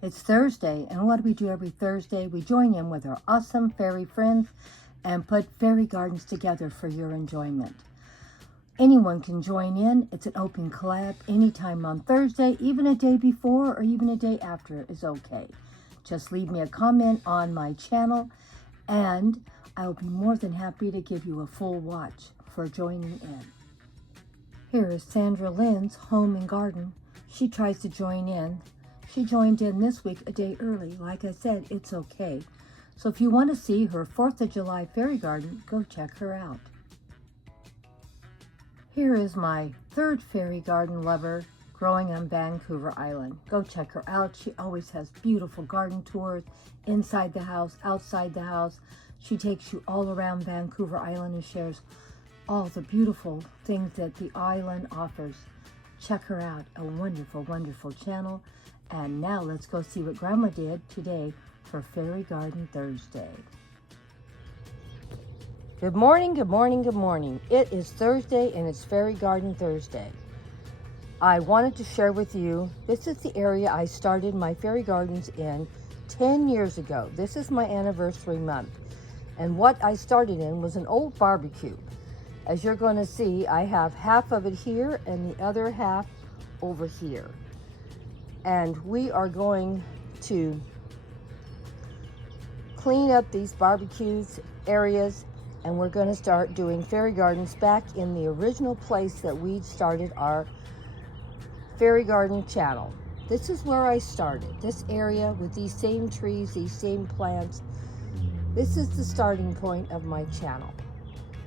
It's Thursday, and what do we do every Thursday? We join in with our awesome fairy friends and put fairy gardens together for your enjoyment. Anyone can join in. It's an open collab anytime on Thursday, even a day before or even a day after is okay. Just leave me a comment on my channel, and I'll be more than happy to give you a full watch for joining in. Here is Sandra Lynn's Home and Garden. She tries to join in. She joined in this week a day early. Like I said, it's okay. So if you want to see her 4th of July fairy garden, go check her out. Here is my third fairy garden lover growing on Vancouver Island. Go check her out. She always has beautiful garden tours inside the house, outside the house. She takes you all around Vancouver Island and shares all the beautiful things that the island offers. Check her out. A wonderful, wonderful channel. And now let's go see what Grandma did today for Fairy Garden Thursday. Good morning, good morning, good morning. It is Thursday and it's Fairy Garden Thursday. I wanted to share with you, this is the area I started my fairy gardens in 10 years ago. This is my anniversary month. And what I started in was an old barbecue. As you're going to see, I have half of it here and the other half over here. And we are going to clean up these barbecues areas, and we're going to start doing fairy gardens back in the original place that we started our fairy garden channel. This is where I started, this area with these same trees, these same plants. This is the starting point of my channel.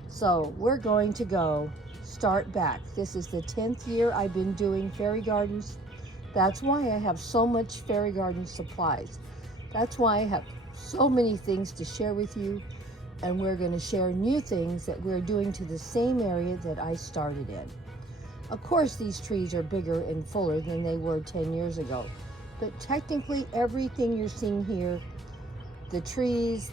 So we're going to start back. This is the 10th year I've been doing fairy gardens. That's why I have so much fairy garden supplies. That's why I have so many things to share with you. And we're going to share new things that we're doing to the same area that I started in. Of course, these trees are bigger and fuller than they were 10 years ago. But technically, everything you're seeing here, the trees,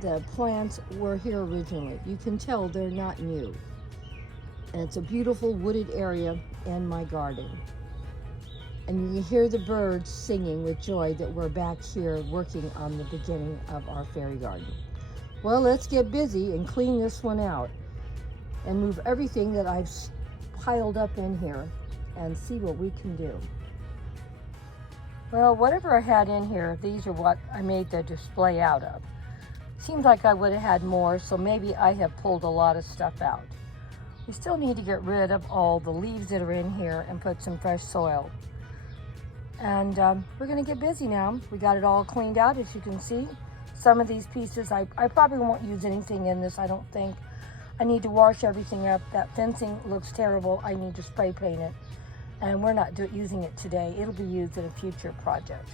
the plants were here originally. You can tell they're not new. And it's a beautiful wooded area in my garden. And you can hear the birds singing with joy that we're back here working on the beginning of our fairy garden. Well, let's get busy and clean this one out and move everything that I've piled up in here and see what we can do. Well, whatever I had in here, these are what I made the display out of. Seems like I would have had more, so maybe I have pulled a lot of stuff out. We still need to get rid of all the leaves that are in here and put some fresh soil. And we're going to get busy now. We got it all cleaned out, as you can see. Some of these pieces, I probably won't use anything in this, I don't think. I need to wash everything up. That fencing looks terrible. I need to spray paint it. And we're not using it today. It'll be used in a future project.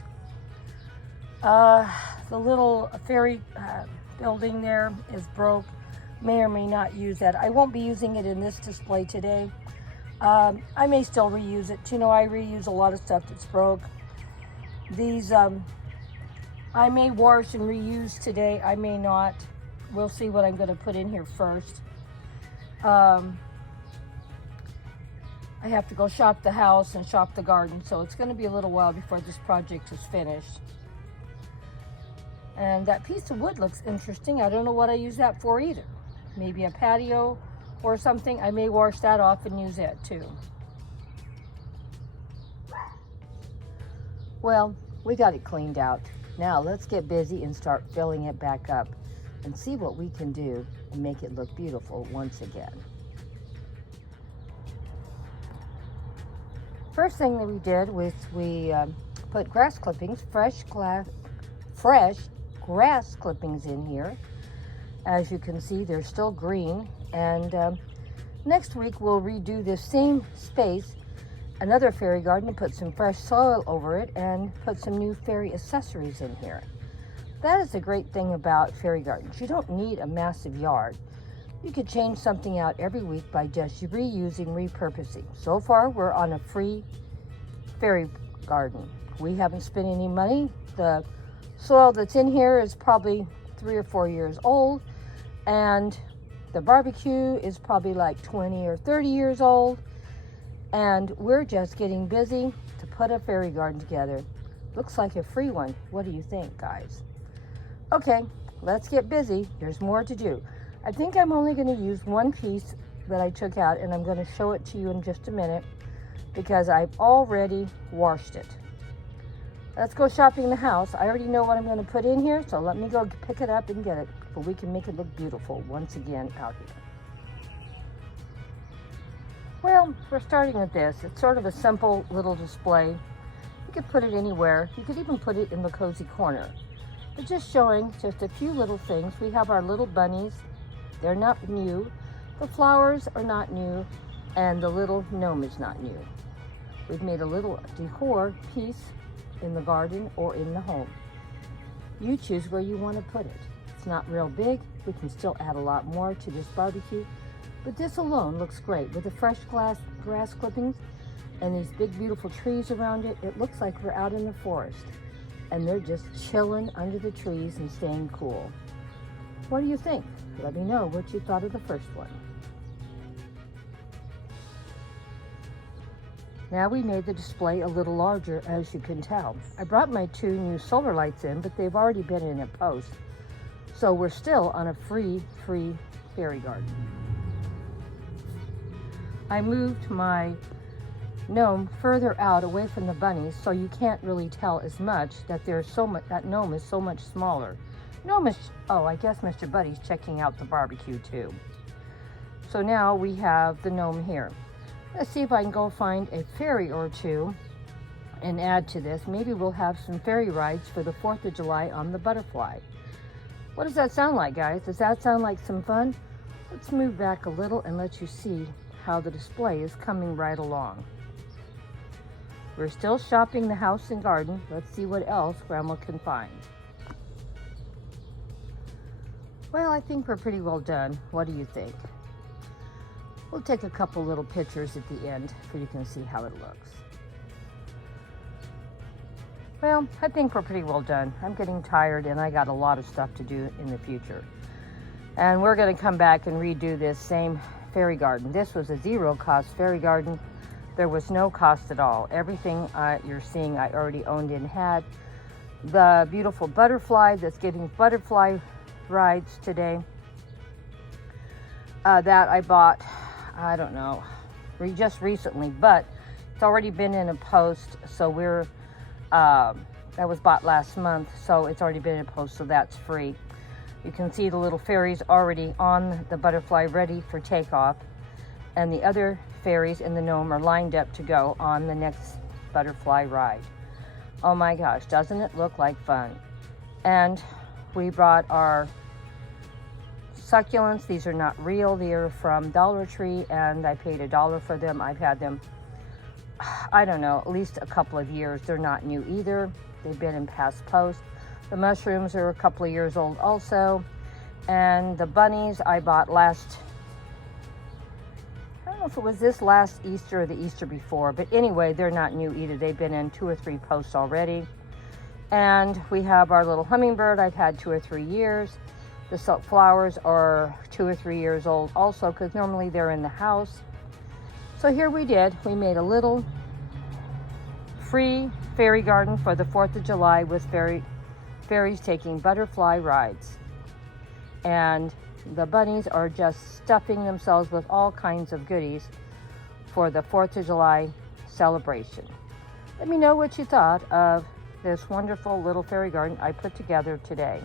The little fairy building there is broke. May or may not use that. I won't be using it in this display today. I may still reuse it. You know, I reuse a lot of stuff that's broke. These, I may wash and reuse today. I may not. We'll see what I'm going to put in here first. I have to go shop the house and shop the garden, so it's going to be a little while before this project is finished. And that piece of wood looks interesting. I don't know what I use that for either. Maybe a patio or something. I may wash that off and use that too. Well, we got it cleaned out. Now let's get busy and start filling it back up and see what we can do and make it look beautiful once again. First thing that we did was we put grass clippings, fresh grass clippings in here. As you can see, they're still green. And next week we'll redo this same space, another fairy garden, and put some fresh soil over it and put some new fairy accessories in here. That is the great thing about fairy gardens. You don't need a massive yard. You could change something out every week by just reusing, repurposing. So far, we're on a free fairy garden. We haven't spent any money. The soil that's in here is probably 3 or 4 years old, and the barbecue is probably like 20 or 30 years old, and we're just getting busy to put a fairy garden together Looks like a free one. What do you think, guys? Okay, let's get busy. There's more to do. I think I'm only going to use one piece that I took out, and I'm going to show it to you in just a minute because I've already washed it. Let's go shopping the house. I already know what I'm going to put in here, so let me go pick it up and get it, but we can make it look beautiful once again out here. Well, we're starting with this. It's sort of a simple little display. You could put it anywhere. You could even put it in the cozy corner. But just showing just a few little things. We have our little bunnies. They're not new. The flowers are not new. And the little gnome is not new. We've made a little decor piece in the garden or in the home. You choose where you want to put it. It's not real big. We can still add a lot more to this barbecue. But this alone looks great with the fresh grass clippings and these big beautiful trees around it. It looks like we're out in the forest and they're just chilling under the trees and staying cool. What do you think? Let me know what you thought of the first one. Now we made the display a little larger, as you can tell. I brought my 2 new solar lights in, but they've already been in a post. So we're still on a free fairy garden. I moved my gnome further out away from the bunnies, so you can't really tell as much that that gnome is so much smaller. Oh, I guess Mr. Buddy's checking out the barbecue too. So now we have the gnome here. Let's see if I can go find a fairy or two and add to this. Maybe we'll have some fairy rides for the 4th of July on the butterfly. What does that sound like, guys? Does that sound like some fun? Let's move back a little and let you see how the display is coming right along. We're still shopping the house and garden. Let's see what else Grandma can find. Well, I think we're pretty well done. What do you think? We'll take a couple little pictures at the end so you can see how it looks. Well, I think we're pretty well done. I'm getting tired and I got a lot of stuff to do in the future. And we're going to come back and redo this same fairy garden. This was a zero-cost fairy garden. There was no cost at all. Everything you're seeing I already owned and had. The beautiful butterfly that's giving butterfly rides today. That I bought, I don't know, just recently, but it's already been in a post, so that was bought last month, so it's already been in a post, so that's free. You can see the little fairies already on the butterfly ready for takeoff, and the other fairies in the gnome are lined up to go on the next butterfly ride. Oh my gosh, doesn't it look like fun? And we brought our succulents. These are not real. They are from Dollar Tree, and I paid $1 for them. I've had them, I don't know, at least a couple of years. They're not new either. They've been in past posts. The mushrooms are a couple of years old also. And the bunnies I bought I don't know if it was this last Easter or the Easter before, but anyway, they're not new either. They've been in 2 or 3 posts already. And we have our little hummingbird I've had 2 or 3 years. The flowers are 2 or 3 years old also, because normally they're in the house. So here we made a little free fairy garden for the 4th of July with fairies taking butterfly rides. And the bunnies are just stuffing themselves with all kinds of goodies for the 4th of July celebration. Let me know what you thought of this wonderful little fairy garden I put together today.